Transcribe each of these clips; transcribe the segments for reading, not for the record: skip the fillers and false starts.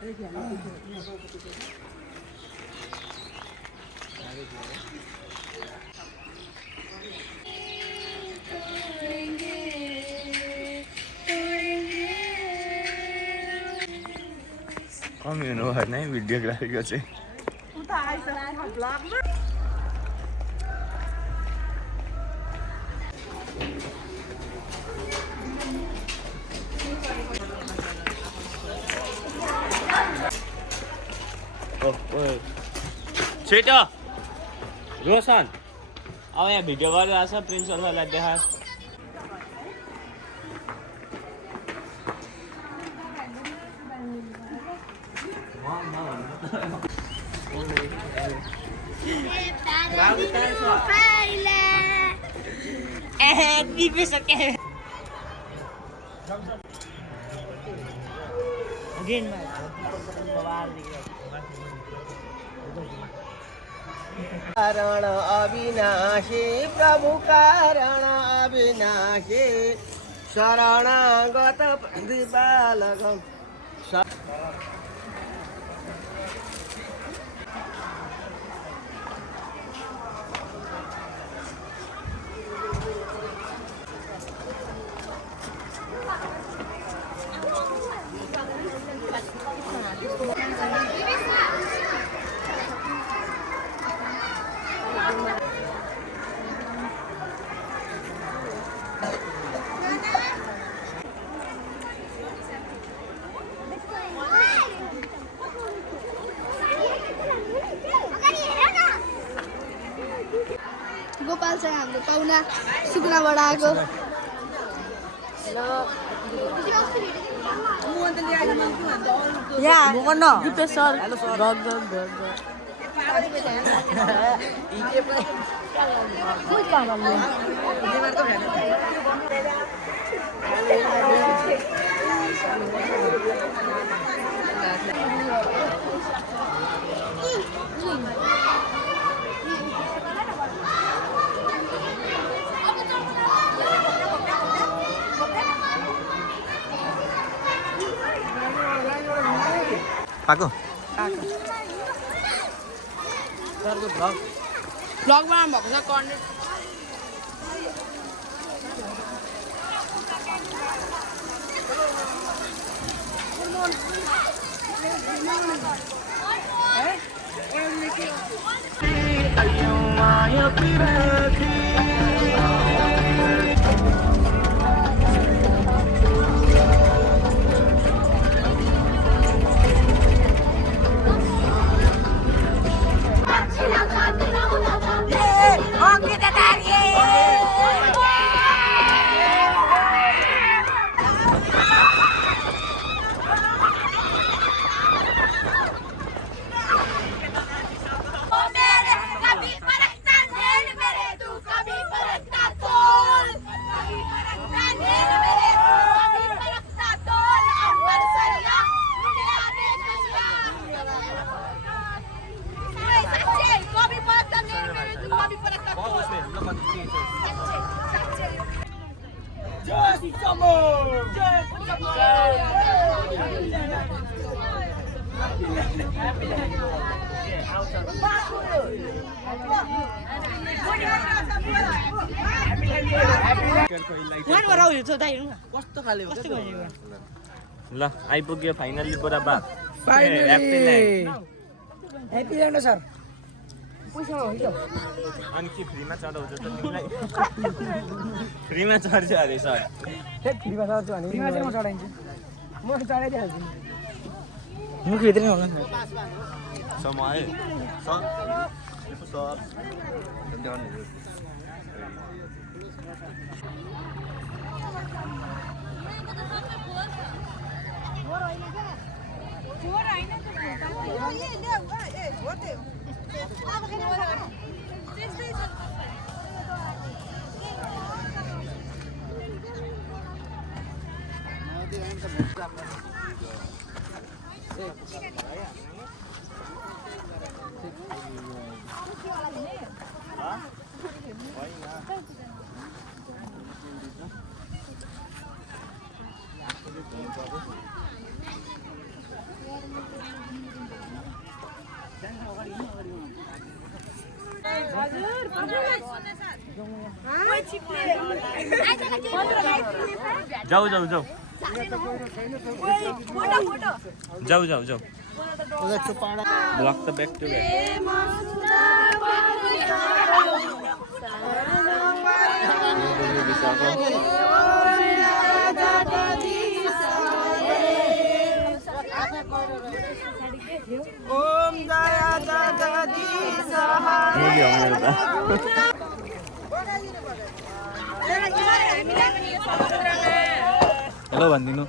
कमी हुनु भएन है भिडियोग्राफीको चाहिँ छिटो रोशन अब यहाँ भिडियो गरिरहेको छ प्रिन्सिपललाई देखा कारण अविनाशी प्रभु कारण अविनाशी शरणागत बालकम गोपाल चाहिँ हाम्रो पाहुना सुकुनाबाट आएको पाको भ्लग बनाउनु भएको छ कन्टेन्ट कस्तो खाले हो ल आइपुग्यो फाइनल्ली पुरा बात ह्यापी ल्यान्ड सर अनि के फ्रीमा चढाउँछ त तिमीलाई फ्रीमा चढ्छ अरे सर फ्रीमा चढ्छु भने फ्रीमा चाहिँ म चढाइदिन्छु म चढाइदिइहाल्छु म खिच्दै होला नि समय सर सर जाऊ जाऊ जाऊ जाऊ जाऊ जाऊ ब्लॉक द बॅक टू ओम दया जगदीश हेलो भनिदिनु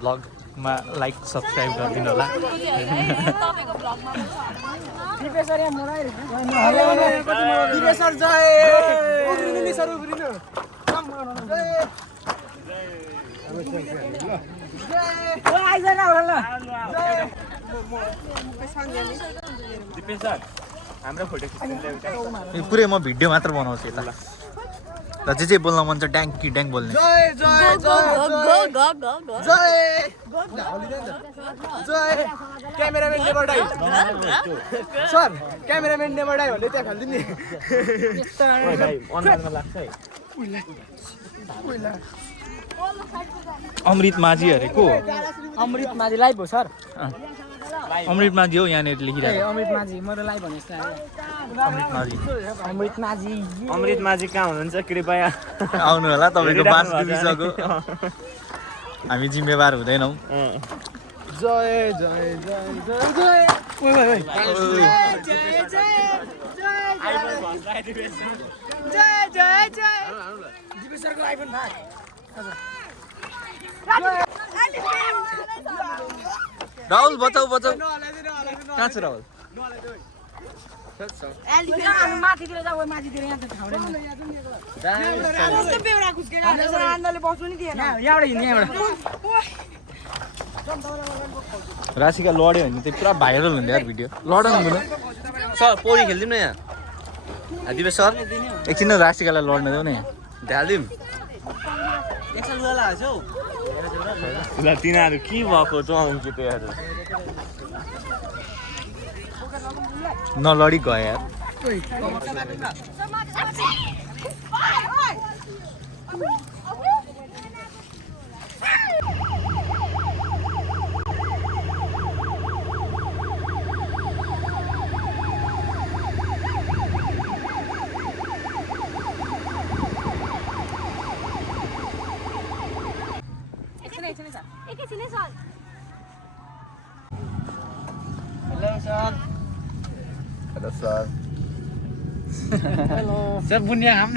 ब्लगमा लाइक सब्सक्राइब गरिदिनु होला दिपेश्वर जय हाम्रो फोटो खिच्नु पुरै म भिडियो मात्र बनाउँछु यता र जे बोल्न मन छ ड्याङ कि ड्याङ बोल्ने जय जय जय जय cameraman never die sir cameraman never die भन्ने त्यहाँ खाल्दिनु नि अनुहारमा लाग्छ है अमृत माझी हरेको अमृत माझी लाइभ हो सर अमृत माझी हो यहाँनिर लेखिरहेको अमृत माझी म त लाइभ भनेको अमृत माझी अमृत माझी अमृत माझी कहाँ हुनुहुन्छ कृपया आउनु होला तपाईँको बास डुबिसक्यो हामी जिम्मेवार हुँदैनौँ जय जय जय जय जय ओइ ओइ ओइ जय जय जय दिपेश्वरको आइफोन भाइ राहुल बचाउ बचाउ कहाँ छ राहुल माथितिर जाऊ माथितिर यहाँ त ठाउँदैन बस्नु नि दिएन यहाँबाट हिँड्ने यहाँबाट राशिका लड्यो भने चाहिँ पुरा भाइरल हुन्छ यार भिडियो लड हुँदैन सर पौडी खेलिदिउँ न यहाँ दिपेश सर एकछिन राशिकालाई लड्न देऊ न यहाँ ढालिदिउँ ल तिनीहरू के भएको त अङ्कितहरू नलडी गयो यार हेलो सर सर बुनिया हम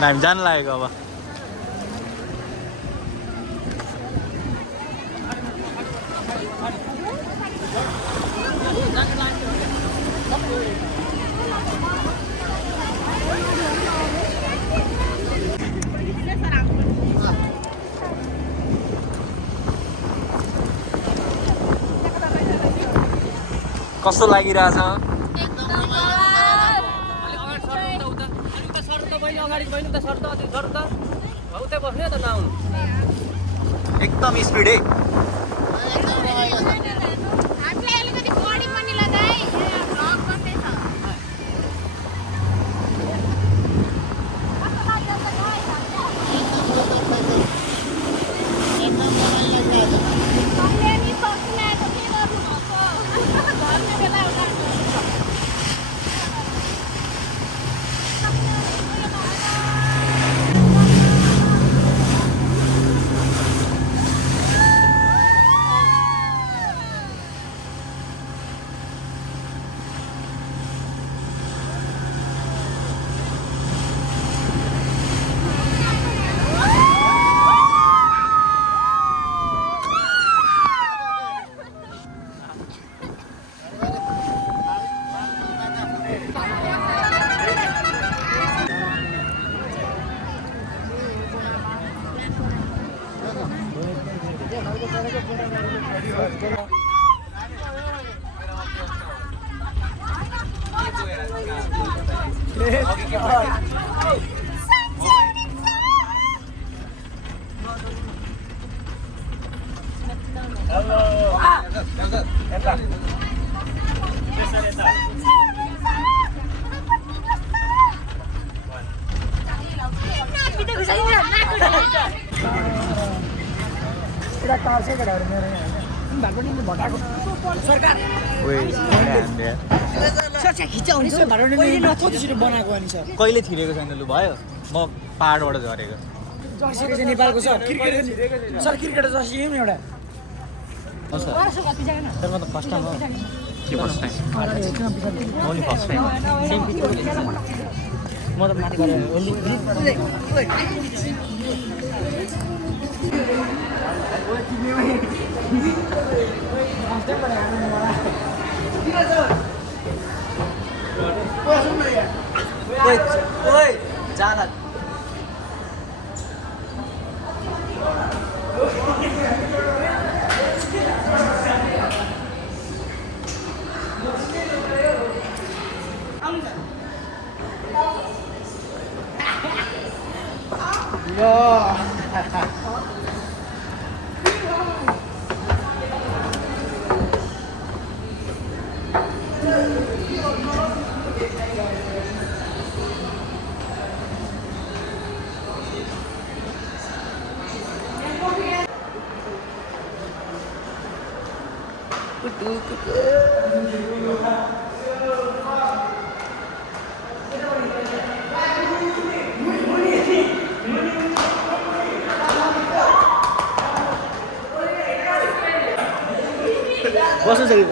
हामी जान लागेको अब कस्तो लागिरहेछ एकदम स्पिड है एउटा कार चाहिँ केटाहरू मेरो यहाँ भएको नि भटाएको सरकार बनाएको अनि सर कहिले थिरेको छैन लु भयो म पाहाडबाट झरेको जर्सी चाहिँ नेपालको sir cricket sir cricket Jersey नि एउटा तर म त फर्स्ट टाइम हो के फर्स्ट टाइम म नि फर्स्ट टाइम म त माथि गएर ओइ जान बस्नु सक्यो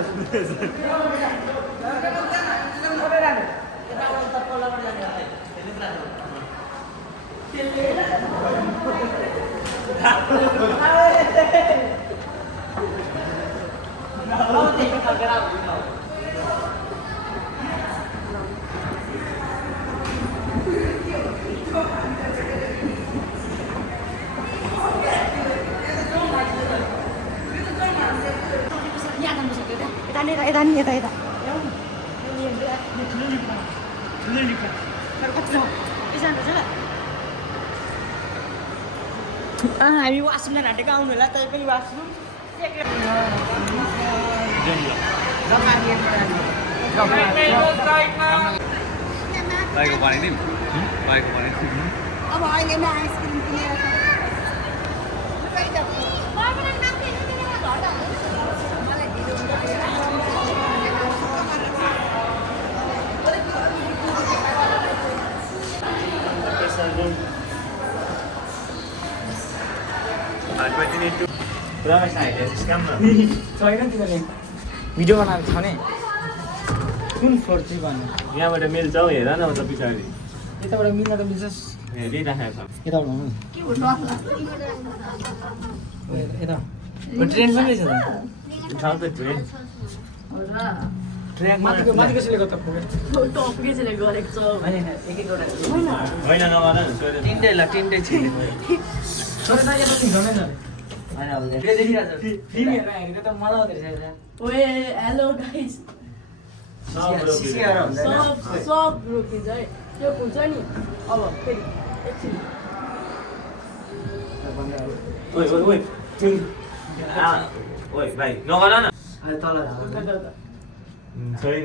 हामी वासरुममा ढाँटेको आउनु होला तै पनि वासरुम बाइकको बनाइदिउँ बाइकको बनाइदिउँ अब अहिले म आइसक्रिम किनेर छैन तिमीले भिडियो बनाएको छ भने कुन फ्लोर चाहिँ भन्नु यहाँबाट मिल्छ हौ हेर न त पछाडि यताबाट मिल्न त मिल्छ हेरिराखेको छ यताबाट भन्नु यता ट्रेन पनि रहेछ छ त ट्रेन ट्रेन माथि कसैले गर्दा पुग्यो होइन होइन नगर न तिनटै ल तिनटै छ हेरेको त मजा आउँदो रहेछ हेलो गाइस सब रोकिन्छ है त्यो हुन्छ नि अब फेरि एकछिन ओइ ओइ ओइ ओइ भाइ नगर न छैन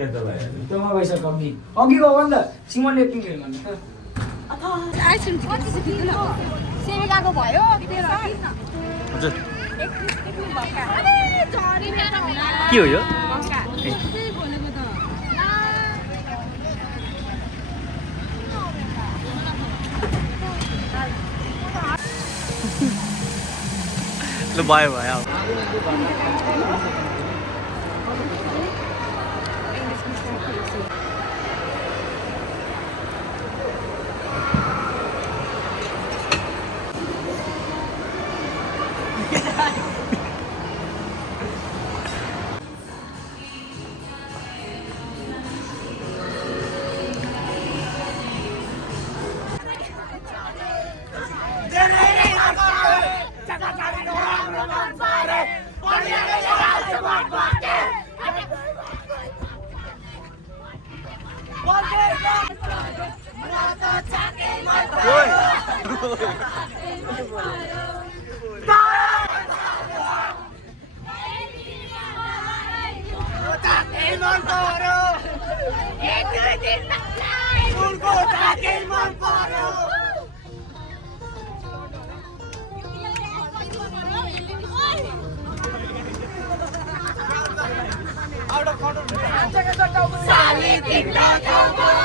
त भाइ त्यो म भइसक्यो अघि गयो नि त सिमनले पिङ खेल्नु आइसक्रिम सेमिकाको भयो हजुर अरे झरी मेरो के हो यो ल भयो भयो अब Pare! साली तिम्रो